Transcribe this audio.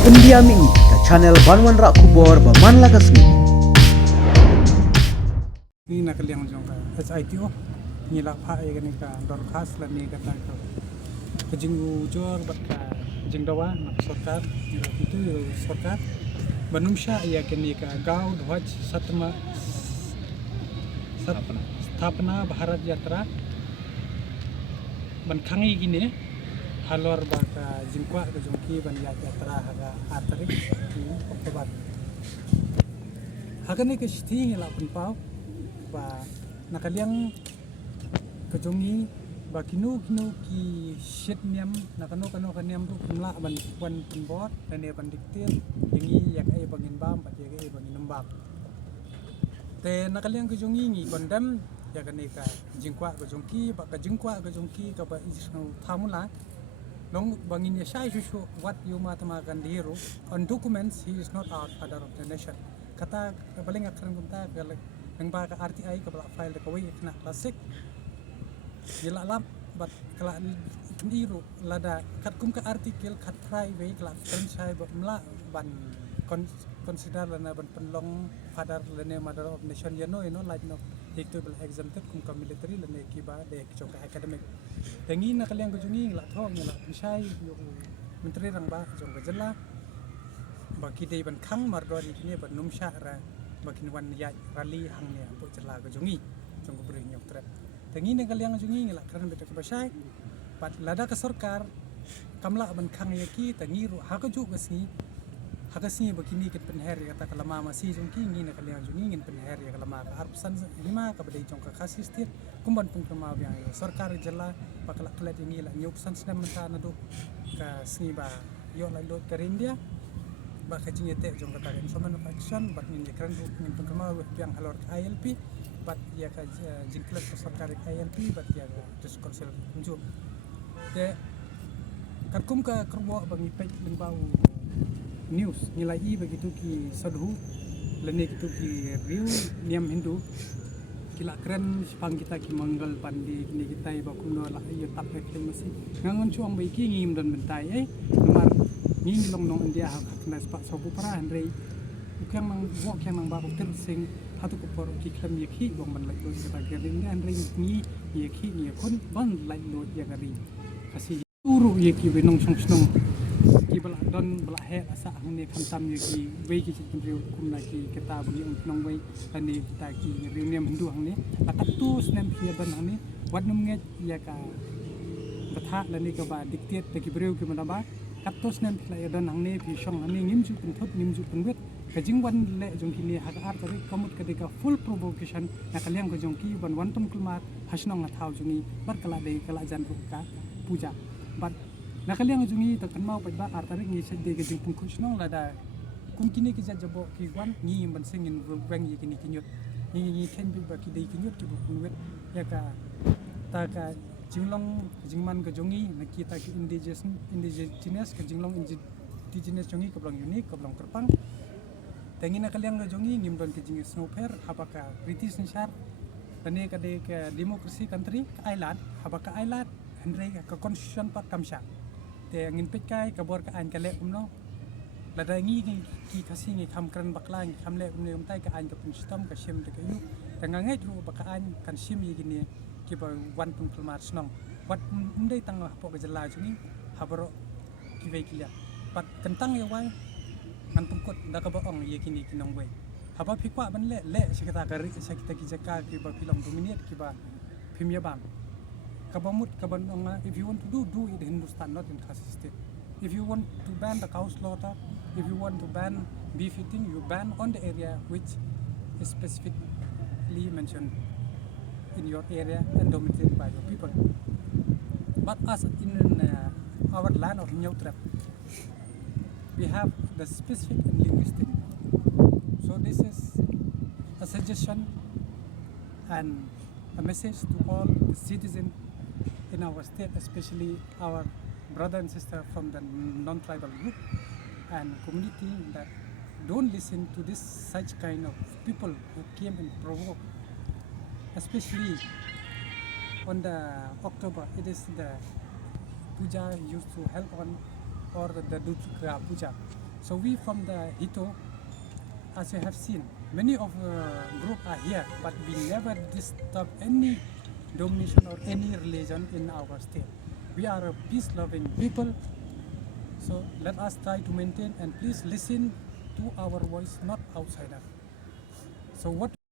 Pendiam ini ke channel Banwan Rak Kubor Baman Lagasmi. Ni nak liang jong ka SITO ni la pha ye ni ka dor khas la ni ka ta ka kejing ujor bat ka jing dawa nak sarkar ni la itu sarkar banumsha ya ke ni ka gaw dhwaj स्थापना भारत यात्रा बनखांगी gini halor baka jingkwa ke jongki ban यात्रा haga atrik ni Oktober haga ni ke sting la penpau ba nakaliang kejongi ba kinu ki shit niam nakano kaniam tu kumla ban wan penbot dan ban diktir yangi yak ai bangin bam ba yak ai bangin nembak te nakaliang kejongi ni kondam ya kan ka jingkwa ke jongki ba ka jingkwa ke jongki ka ba isno thamula long bangin ya shai shushu what you matama kan hero on documents he is not our father of the nation kata paling akran kunta yang ba ka RTI ka bala file ka wi kena klasik yela lap bat kala hero lada kat kum ka artikel kat try we kala franchise ba mla ban consider lana ban penlong father lane mother of nation you know like no equitable exempted kum ka military lane kiba de choka academic tengi na kaliang kujungi la thong la pisai yo menteri rang ba jong ka jela baki dei ban khang mardori kini ban numsha ra baki wan ya rally hang ne po jela kujungi jong ko bring yok trap tengi na kaliang kujungi la kran beta ka pasai pat lada ka sarkar kamla ban khang yaki tengi ru ha ka ju gasi hakasnya begini ket penher kata kalama masih jongki ngin kalian jungi ngin penher ya kalama harpusan lima ka badai jong ka khasis tir kumban pung kama biang sarkar jela pakala kala ini la nyupsan snam menta nadu ka sniba yo la lot ka India ba ka jinge te jong ka tarin soman of action bat ngin kran ngin pung kama biang halor ILP bat ya ka jingklat ka sarkar ILP bat ya just konsel unju te katkum ka kerbo bangi pek lembau news nilai begitu ki sadhu lene gitu ki riu niam hindu kila keren sepang kita ki manggal pandi ni kita iba kuno la yo tap ke masih ngangon chuang bai ki ngim dan bentai nomor ngim long nong india hak kena spak sobu para andre ukyang mang wok kyang mang ba ukter sing hatu ko por ki klam ye ki bong ban lai do kita gerin andre ni ye ki ni kon ban lai do ya gari kasih uru ye ki benong song snong ki bala don bala he asa hangni khamtam ye ki wei ki chit riu kum na ki kita bagi ung wei ani kita ki riu niam hindu hangni akatu snem phia ban hangni wadnum nge ya ka batha lani ka ba diktet te ki breu ki manaba katos snem phla don hangni phi shong hangni ngim ju pun thot nim ju pun wet ka jingwan le jong ki ni hak ar tari kamut ka deka full provocation na kaliang ko jong ki ban wantum kulmat hasnong na thau jungi bar kala de kala jan ru ka puja bat nakaliang jungi takan mau pai ba artari ngi se de ge pung kusnong lada kum kini ki jabo ki wan ngi ban singin weng yi kini kinyut ngi ken bi ba ki de kinyut ki pun wet ya ka ta ka jinglong jingman ke jungi na kita ki indigenous ke jinglong indigenous jungi ke blang unik ke blang terpang tengi nakaliang jungi ngim don ke jingi snowper apakah British nishar tane ka de ke democracy country island apakah island Henry ke constitution pat kamsha te ngin petkai kabor ka an kale umno lada ngi ki kasi ngi kham kran bakla ngi khamle umne umtai ka an ka pun system ka sim te kayu tanga ngai tru baka an kan sim yi gini ki ba wan pun kelmar snong wat undai tang po ka jala jungi habro ki ve kilia pat kentang ya wai kan pungkot da ka ba ong ye kini kinong wei haba phikwa ban le sikata ka ri sakita ki jaka ki ba film dominate ki ba phim ya bang kabamut kabanonga if you want to do it in Hindustan not in Khasi state if you want to ban the cow slaughter if you want to ban beef eating you ban on the area which is specifically mentioned in your area and dominated by your people but as in our land of Nyautrap we have the specific and linguistic so this is a suggestion and a message to all the citizens in our state, especially our brother and sister from the non-tribal group and community that don't listen to this such kind of people who came and provoke, especially on the October. It is the puja used to help on or the Dutra puja. So we from the Hito, as you have seen, many of group are here, but we never disturb any domination or any religion in our state. We are a peace-loving people, so let us try to maintain and please listen to our voice, not outsider. So what